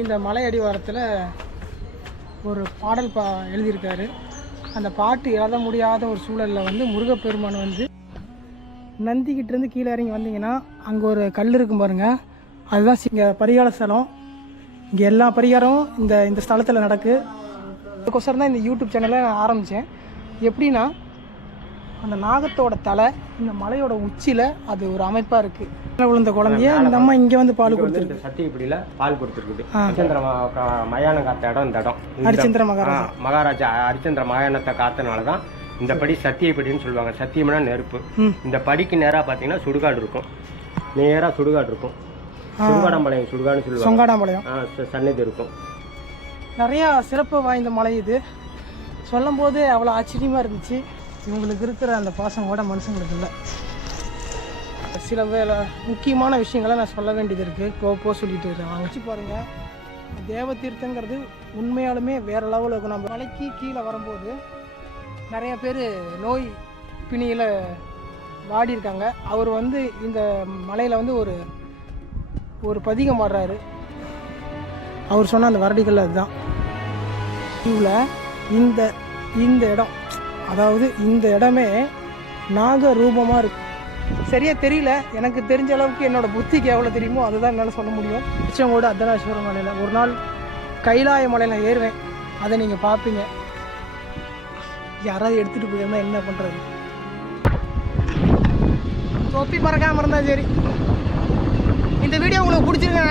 இந்த மலை அடிவாரத்தில் ஒரு பாடல் எழுதியிருக்காரு. அந்த பாட்டு எழுத முடியாத ஒரு சூழலில் வந்து முருகப்பெருமான் வந்து நந்திக்கிட்டேருந்து கீழே இறங்கி வந்தீங்கன்னா அங்கே ஒரு கல் இருக்கும் பாருங்கள், அதுதான் இங்கே பரிகார ஸ்தலம். இங்கே எல்லா பரிகாரமும் இந்த ஸ்தலத்தில் நடக்கு. அதுக்கோசரம் தான் இந்த யூடியூப் சேனலை நான் ஆரம்பித்தேன். எப்படின்னா, அந்த நாகத்தோட தலை இந்த மலையோட உச்சியில் அது ஒரு அமைப்பாக இருக்குது. விழுந்த குழந்தைய இந்த அம்மா இங்கே வந்து பால் கொடுத்துருக்கு. சத்தி இப்படியில் பால் கொடுத்துருக்குது. ஹரிச்சந்திர மயானம் காத்த இடம் இந்த இடம். ஹரிச்சந்திர மகாராஜா ஹரிச்சந்திர மயானத்தை காத்தனால தான் இந்த படி சத்தியப்படின்னு சொல்லுவாங்க. சத்தியம்னா நெருப்பு. இந்த படிக்கு நேராக பார்த்தீங்கன்னா சுடுகாடு இருக்கும். நேராக சுடுகாடு இருக்கும். சுடுகாடாம்பாளையம் சுடுகாடுன்னு சொல்லுவாங்க. சொங்காடாம்பாளையம் சன்னதி இருக்கும். நிறையா சிறப்பு வாய்ந்த மலை இது. சொல்லும் போது அவ்வளோ ஆச்சரியமாக இருந்துச்சு. இவங்களுக்கு இருக்கிற அந்த பாசம் கூட மனுஷங்களுக்கு இல்லை. சில முக்கியமான விஷயங்களை நான் சொல்ல வேண்டியது இருக்குது. போக சொல்லிட்டு இருக்கேன். வச்சு பாருங்கள், தேவ தீர்த்தங்கிறது உண்மையாலுமே வேறு லெவலில் இருக்கும். நம்ம மலைக்கு கீழே வரும்போது நிறைய பேர் நோய் பிணியில் வாடி இருக்காங்க. அவர் வந்து இந்த மலையில் வந்து ஒரு பதிகம் பாடுறாரு. அவர் சொன்ன அந்த வரடிகள் அதுதான். இதில் இந்த இடம், அதாவது இந்த இடமே நாக ரூபமாக இருக்கு. சரியாக தெரியல, எனக்கு தெரிஞ்ச அளவுக்கு என்னோடய புத்திக்கு எவ்வளோ தெரியுமோ அதுதான் என்னால் சொல்ல முடியும். திருச்செங்கோடு அர்த்தநாரீஸ்வரர் மலையில் ஒரு நாள் கைலாய மலையில் ஏறுவேன். அதை நீங்கள் பார்ப்பீங்க. யாராவது எடுத்துகிட்டு போயிருந்தா என்ன பண்ணுறது? தொப்பி பறக்காமல் இருந்தால் சரி. இந்த வீடியோ உங்களுக்கு பிடிச்சிருக்கேன்.